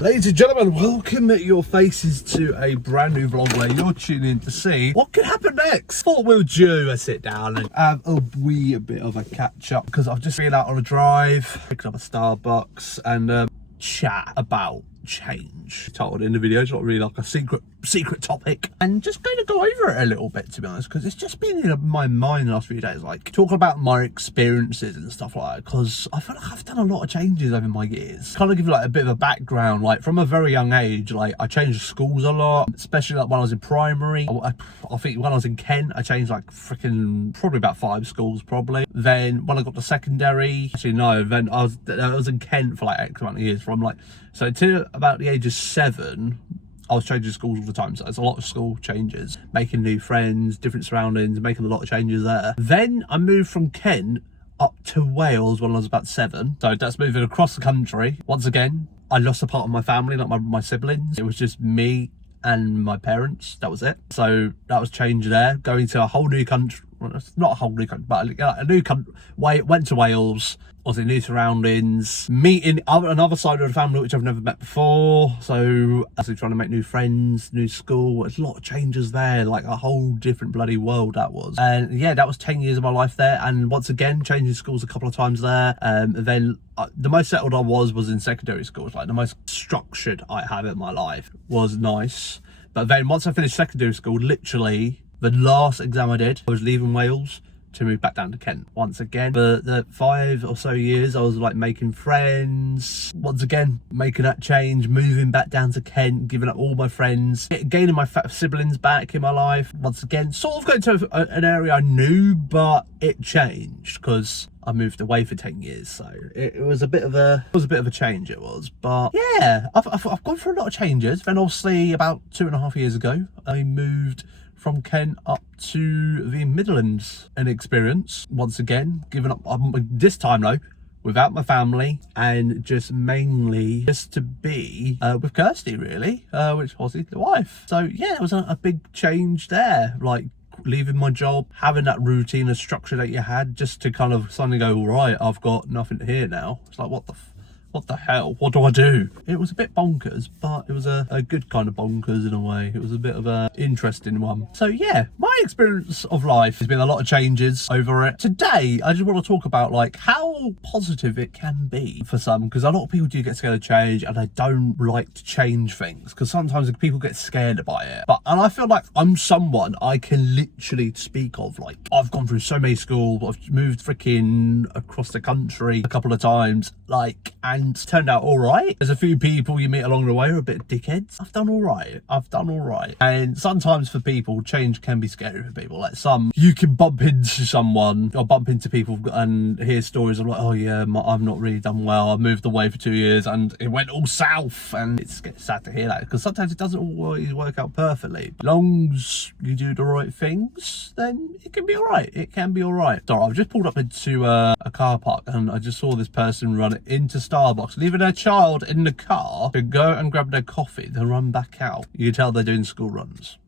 Ladies and gentlemen, welcome your faces to a brand new vlog where you're tuning in to see what could happen next. Thought we'll do a sit down and have a wee bit of a catch up because I've just been out on a drive, picked up a Starbucks and chat about change. Titled in the video, it's not really like a secret topic, and just going to go over it a little bit, to be honest, because it's just been in my mind the last few days, like talking about my experiences and stuff like that, because I feel like I've done a lot of changes over my years. Kind of give you like a bit of a background, like from a very young age, like I changed schools a lot, especially like when I was in primary. I think when I was in Kent, I changed like freaking probably about 5 schools probably. Then when I got to secondary, actually no, then I was in Kent for like X amount of years, from like, so to about the age of 7, I was changing schools all the time, so there's a lot of school changes, making new friends, different surroundings, making a lot of changes there. Then I moved from Kent up to Wales when I was about 7, so that's moving across the country. Once again, I lost a part of my family, like my siblings. It was just me and my parents, that was it. So that was change there, going to a whole new country. Well, it's not a whole new country, but a new country. Went to Wales, was in new surroundings, meeting another side of the family which I've never met before. So actually trying to make new friends, new school. There's a lot of changes there, like a whole different bloody world that was. And yeah, that was 10 years of my life there. And once again, changing schools a couple of times there. And then the most settled I was in secondary schools. Like the most structured I have in my life was nice. But then once I finished secondary school, literally the last exam I did, I was leaving Wales to move back down to Kent once again. For the 5 or so years, I was like making friends. Once again, making that change, moving back down to Kent, giving up all my friends, gaining my siblings back in my life. Once again, sort of going to an area I knew, but it changed because I moved away for 10 years, so it was a bit of a change. It was, but yeah, I've gone through a lot of changes. Then obviously about 2.5 years ago, I moved from Kent up to the Midlands, an experience once again, giving up this time though without my family, and just mainly just to be with Kirsty really, which was the wife. So yeah, it was a big change there, like leaving my job, having that routine and structure that you had, just to kind of suddenly go, right, I've got nothing here now. It's like, what the hell? What do I do? It was a bit bonkers, but it was a good kind of bonkers in a way. It was a bit of an interesting one. So yeah, my experience of life has been a lot of changes over it. Today, I just want to talk about like how positive it can be for some, because a lot of people do get scared of change and they don't like to change things, because sometimes people get scared by it. And I feel like I'm someone I can literally speak of, like I've gone through so many schools, I've moved freaking across the country a couple of times, like, and turned out all right. There's a few people you meet along the way who are a bit dickheads. I've done all right. And sometimes for people, change can be scary for people. Like you can bump into someone or bump into people and hear stories of like, oh yeah, I've not really done well. I moved away for 2 years and it went all south. And it's sad to hear that, because sometimes it doesn't always work out perfectly. As long as you do the right things, then it can be all right. It can be all right. Sorry, I've just pulled up into a car park and I just saw this person run into Starbucks, leaving their child in the car to go and grab their coffee, then run back out. You can tell they're doing school runs.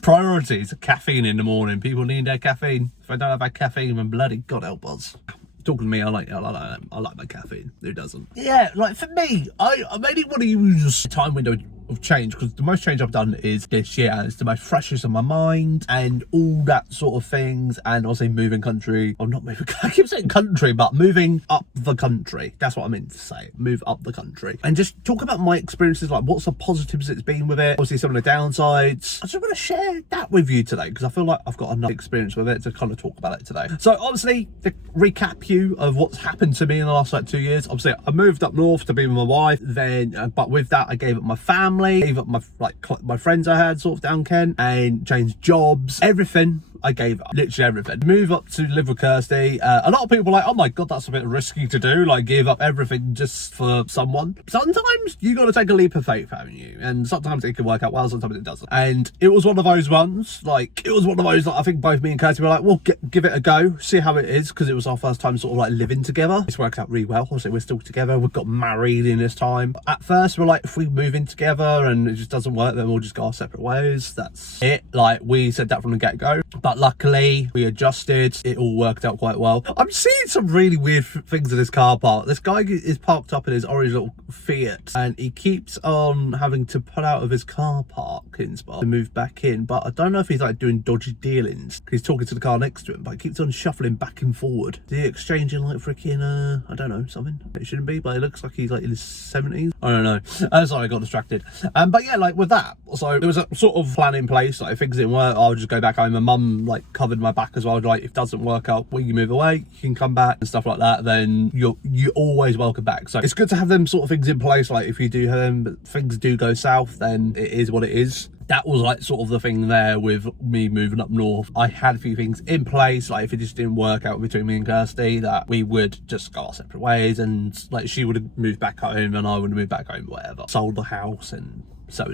Priorities: caffeine in the morning. People need their caffeine. If I don't have that caffeine, then bloody God help us. Talking to me, I like my caffeine. Who doesn't? Yeah, like for me, I mainly want to use time window of change, because the most change I've done is this year, and it's the most freshest on my mind and all that sort of things. And also moving country, or not moving, I keep saying country, but moving up the country. That's what I meant to say, move up the country. And just talk about my experiences, like what's the positives it's been with it, obviously some of the downsides. I just want to share that with you today, because I feel like I've got enough experience with it to kind of talk about it today. So obviously, to recap you of what's happened to me in the last like 2 years, obviously I moved up north to be with my wife, then but with that I gave up my family, gave up my friends I had sort of down Kent, and changed jobs, everything. I gave up, literally everything. Move up to live with Kirsty. A lot of people are like, oh my God, that's a bit risky to do, like give up everything just for someone. Sometimes you got to take a leap of faith, haven't you? And sometimes it can work out well, sometimes it doesn't. And it was one of those ones, like it was one of those, like I think both me and Kirsty were like, well, give it a go, see how it is, because it was our first time sort of like living together. It's worked out really well. Obviously we're still together, we've got married in this time. At first we're like, if we move in together and it just doesn't work, then we'll just go our separate ways. That's it. Like we said that from the get-go. But luckily we adjusted, it all worked out quite well. I'm seeing some really weird things in this car park. This guy is parked up in his orange little Fiat, and he keeps on having to pull out of his car parking spot to move back in, but I don't know if he's like doing dodgy dealings. He's talking to the car next to him, but he keeps on shuffling back and forward. Is he exchanging like freaking I don't know, something? It shouldn't be, but it looks like he's like in his 70s. I don't know. Sorry, I got distracted. But yeah, like with that, so there was a sort of plan in place. Like if things didn't work, I'll just go back home. My mum like covered my back as well. Like if it doesn't work out when you move away, you can come back and stuff like that. Then you're always welcome back. So it's good to have them sort of things in place. Like if you do have them, but things do go south, then it is what it is. That was like sort of the thing there with me moving up north. I had a few things in place, like if it just didn't work out between me and Kirsty, that we would just go our separate ways, and like she would have moved back home and I would have moved back home, whatever. Sold the house and so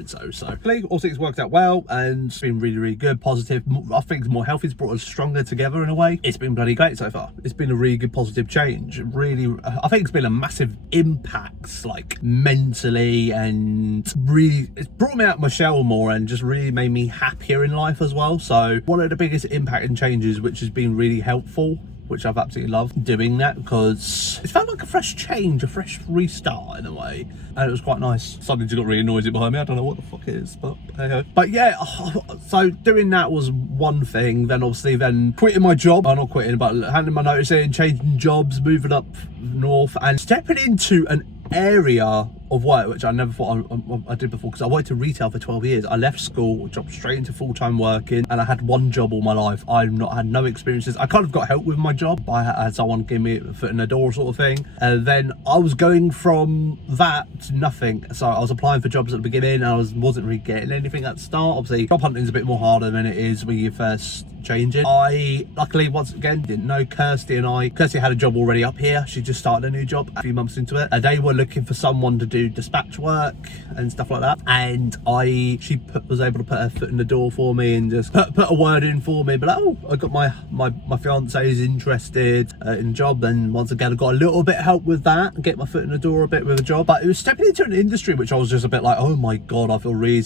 all things worked out well, and it's been really good, positive. I think it's more healthy. It's brought us stronger together in a way. It's been bloody great so far. It's been a really good positive change. Really, I think it's been a massive impact, like mentally, and really it's brought me out of my shell more and just really made me happier in life as well. So one of the biggest impact and changes, which has been really helpful, which I've absolutely loved doing that, because it felt like a fresh change, a fresh restart in a way, and it was quite nice. Something just got really noisy behind me. I don't know what the fuck it is, but hey. But yeah, so doing that was one thing. Then obviously quitting my job, not quitting, but handing my notice in, changing jobs, moving up north and stepping into an area of work which I never thought I did before, because I worked in retail for 12 years. I left school, jumped straight into full-time working, and I had one job all my life. I've not had no experiences. I kind of got help with my job. I had someone give me a foot in the door sort of thing, and then I was going from that to nothing. So I was applying for jobs at the beginning and I wasn't really getting anything at the start. Obviously job hunting is a bit more harder than it is when you first change it. I luckily once again didn't know Kirsty had a job already up here. She just started a new job a few months into it, and they were looking for someone to do dispatch work and stuff like that, and she was able to put her foot in the door for me and just put a word in for me. But oh, I got my fiance is interested in the job. Then once again I got a little bit of help with that, get my foot in the door a bit with a job. But it was stepping into an industry which I was just a bit like, oh my god, I feel really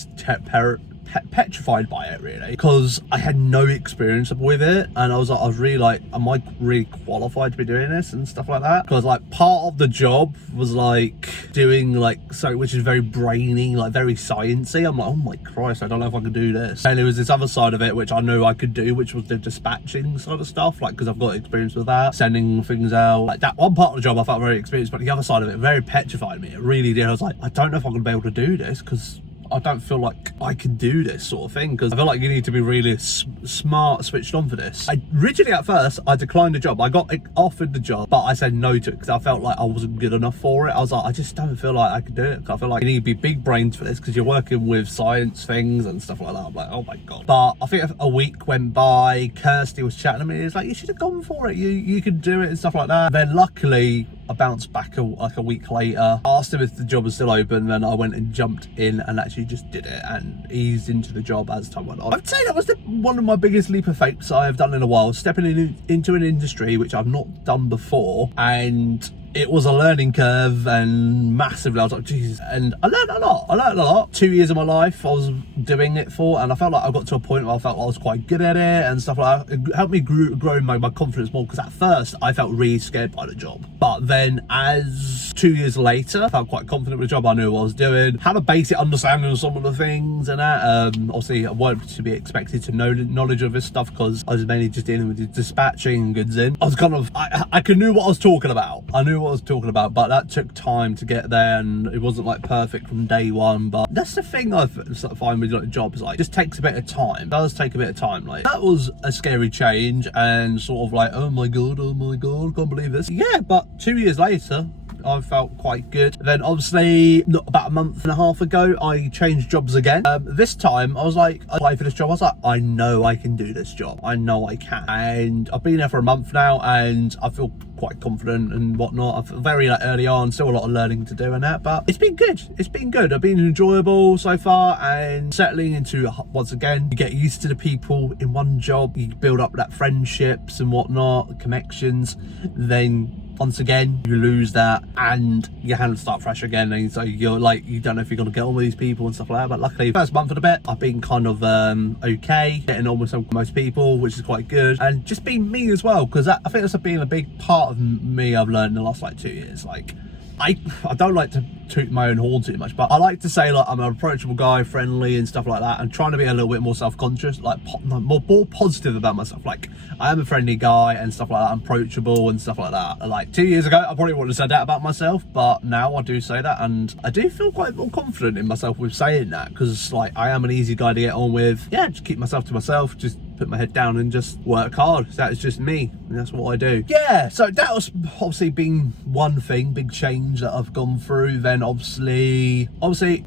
petrified by it, really, because I had no experience with it, and I was really like, am I really qualified to be doing this and stuff like that? Because like part of the job was like doing like which is very brainy, like very sciencey. I'm like, oh my Christ, I don't know if I can do this. And there was this other side of it which I knew I could do, which was the dispatching sort of stuff, like because I've got experience with that, sending things out. Like that one part of the job I felt very experienced, but the other side of it very petrified me. It really did. I was like, I don't know if I'm gonna be able to do this, because I don't feel like I can do this sort of thing, because I feel like you need to be really smart, switched on for this. Originally at first I declined the job. I got offered the job, but I said no to it because I felt like I wasn't good enough for it. I was like, I just don't feel like I could do it. I feel like you need to be big brains for this, because you're working with science things and stuff like that. I'm like, oh my god. But I think a week went by, Kirsty was chatting to me, it's like, you should have gone for it, you could do it and stuff like that. Then luckily I bounced back like a week later, asked him if the job was still open, then I went and jumped in and actually just did it and eased into the job as time went on. I'd say that was one of my biggest leap of faith I have done in a while, stepping into an industry which I've not done before, and it was a learning curve, and massively I was like, Jesus, and I learned a lot. 2 years of my life I was doing it for, and I felt like I got to a point where I felt like I was quite good at it and stuff like that. It helped me grow my confidence more, because at first I felt really scared by the job, but then as 2 years later I felt quite confident with the job. I knew what I was doing, had a basic understanding of some of the things and that. Obviously I weren't to be expected to know knowledge of this stuff, because I was mainly just dealing with the dispatching and goods in. I was kind of, I knew what I was talking about. I knew what I was talking about, but that took time to get there, and it wasn't like perfect from day one. But that's the thing I find with like jobs, like, it just takes a bit of time. It does take a bit of time. Like, that was a scary change, and sort of like, oh my god, I can't believe this. Yeah, but 2 years later I felt quite good. Then obviously about a month and a half ago I changed jobs again. This time I was like, I applied for this job, I was like, I know I can do this job, I know I can. And I've been there for a month now, and I feel quite confident and whatnot. I feel very like early on, still a lot of learning to do and that, but it's been good. It's been good. I've been enjoyable so far, and settling into, once again, you get used to the people in one job, you build up that friendships and whatnot, connections, then once again, you lose that and your hands start fresh again, and so you're like, you don't know if you're gonna get on with these people and stuff like that. But luckily, first month of the bit, I've been kind of okay, getting on with most people, which is quite good, and just being me as well, because I think that's been a big part of me I've learned in the last like 2 years. Like, I don't like to toot my own horn too much, but I like to say, like, I'm an approachable guy, friendly and stuff like that, and trying to be a little bit more self-conscious, like more positive about myself. Like, I am a friendly guy and stuff like that, I'm approachable and stuff like that. Like 2 years ago, I probably wouldn't have said that about myself, but now I do say that, and I do feel quite more confident in myself with saying that, because like, I am an easy guy to get on with. Yeah, just keep myself to myself, just put my head down and just work hard. That is just me, and that's what I do. Yeah, so that was obviously been one thing, big change that I've gone through. Then obviously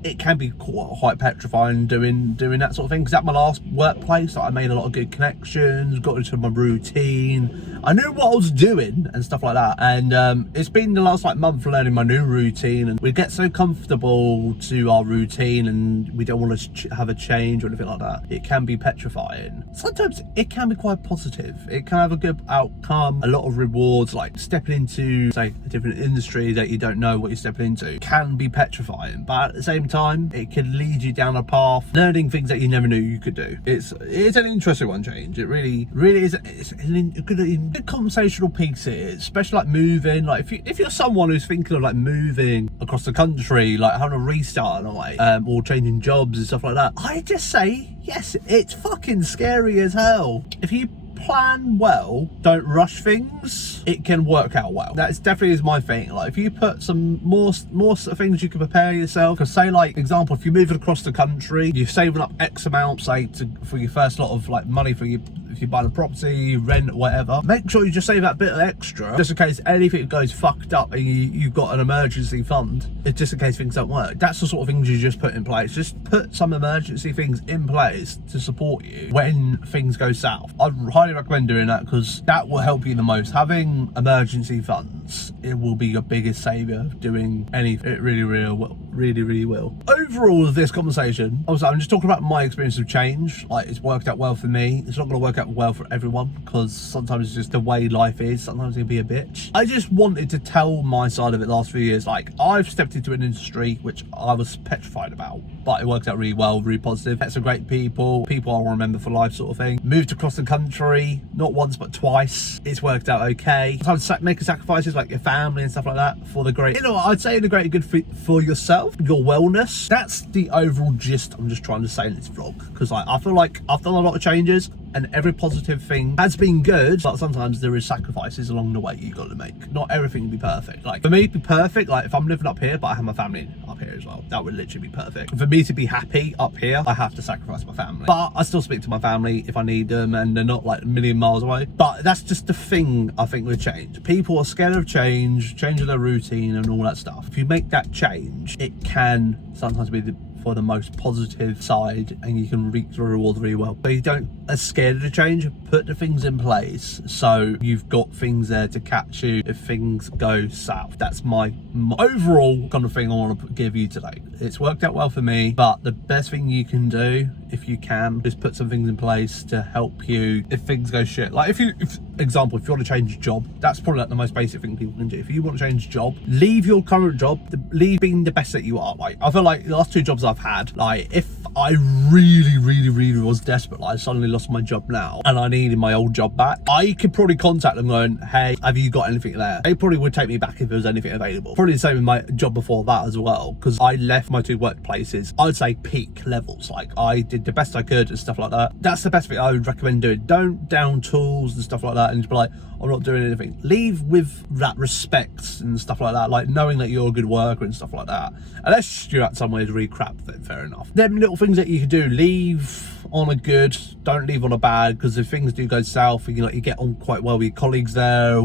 it can be quite petrifying doing that sort of thing, because at my last workplace, I made a lot of good connections, got into my routine, I knew what I was doing and stuff like that. And it's been the last like month learning my new routine, and we get so comfortable to our routine and we don't want to have a change or anything like that. It can be petrifying. Sometimes it can be quite positive. It can have a good outcome, a lot of rewards. Like stepping into, say, a different industry that you don't know what you're stepping into can be petrifying, but at the same time, it can lead you down a path, learning things that you never knew you could do. It's an interesting one, change. It really is. It's a good conversational piece. It is, especially like moving. Like if you're someone who's thinking of like moving across the country, like having a restart in a way, or changing jobs and stuff like that, I just say, yes, it's fucking scary as hell. If you plan well, don't rush things, it can work out well. That's definitely is my thing. Like if you put some more sort of things you can prepare yourself, because say like example, if you're moving across the country, you're saving up X amount, say for your first lot of like money for your, if you're buying a property, rent, whatever, make sure you just save that bit of extra just in case anything goes fucked up and you've got an emergency fund. It's just in case things don't work. That's the sort of things you just put in place. Just put some emergency things in place to support you when things go south. I'd highly recommend doing that, because that will help you the most. Having emergency funds, it will be your biggest savior of doing anything. It really will. Overall of this conversation, obviously I'm just talking about my experience of change. Like, it's worked out well for me. It's not going to work out well for everyone, because sometimes it's just the way life is. Sometimes it can be a bitch. I just wanted to tell my side of it the last few years. Like, I've stepped into an industry which I was petrified about, but it worked out really well, really positive. Met some great people I'll remember for life, sort of thing. Moved across the country, not once but twice. It's worked out okay. Sometimes making sacrifices like your family and stuff like that for the great, I'd say the greater good for yourself, your wellness. That's the overall gist I'm just trying to say in this vlog, because I feel like I've done a lot of changes and every positive thing has been good, but sometimes there is sacrifices along the way you got to make. Not everything will be perfect. Like for me to be perfect, like if I'm living up here but I have my family up here as well, that would literally be perfect. For me to be happy up here, I have to sacrifice my family, but I still speak to my family if I need them, and they're not like a million miles away. But that's just the thing I think with change. People are scared of change, changing their routine and all that stuff. If you make that change, it can sometimes be for the most positive side, and you can reap the rewards really well. But you don't are scared of the change, put the things in place so you've got things there to catch you if things go south. That's my overall kind of thing I want to give you today. It's worked out well for me, but the best thing you can do, if you can, is put some things in place to help you if things go shit. Like if you want to change your job, that's probably like the most basic thing people can do. If you want to change your job, leave your current job, leave being the best that you are. Like I feel like the last 2 jobs I've had, like if I really was desperate, like I suddenly lost my job now and I needed my old job back, I could probably contact them going, hey, have you got anything there? They probably would take me back if there was anything available. Probably the same with my job before that as well, because I left my 2 workplaces, I'd say peak levels. Like I did the best I could and stuff like that. That's the best thing I would recommend doing. Don't down tools and stuff like that and just be like, I'm not doing anything. Leave with that respect and stuff like that, like knowing that you're a good worker and stuff like that. Unless you're at somewhere really crap, then fair enough. Them little things that you can do, leave on a good, don't leave on a bad, because if things do go south and you get on quite well with your colleagues there, or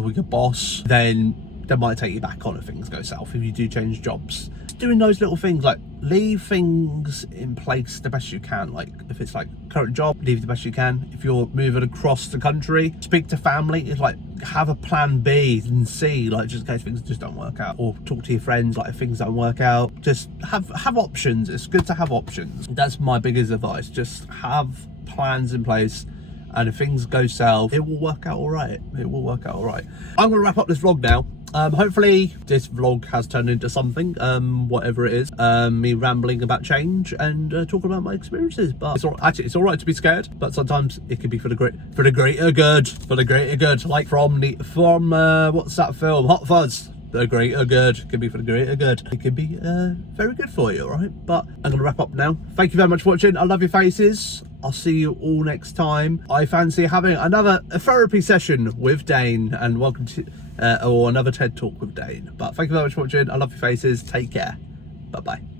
with your boss, then they might take you back on if things go south, if you do change jobs. Doing those little things, like leave things in place the best you can. Like if it's like current job, leave the best you can. If you're moving across the country, speak to family. It's like have a plan B and C, like just in case things just don't work out, or talk to your friends like if things don't work out. Just have options. It's good to have options. That's my biggest advice. Just have plans in place and if things go south, it will work out all right. It will work out all right. I'm going to wrap up this vlog now. Hopefully this vlog has turned into something, whatever it is, me rambling about change and talking about my experiences. But it's all right to be scared, but sometimes it can be for the greater good, like from what's that film, Hot Fuzz. The greater good can be for the greater good. It can be very good for you, all right? But I'm gonna wrap up now. Thank you very much for watching. I love your faces. I'll see you all next time. I fancy having another therapy session with Dane, and welcome to or another TED Talk with Dane. But thank you very much for watching. I love your faces. Take care. Bye bye.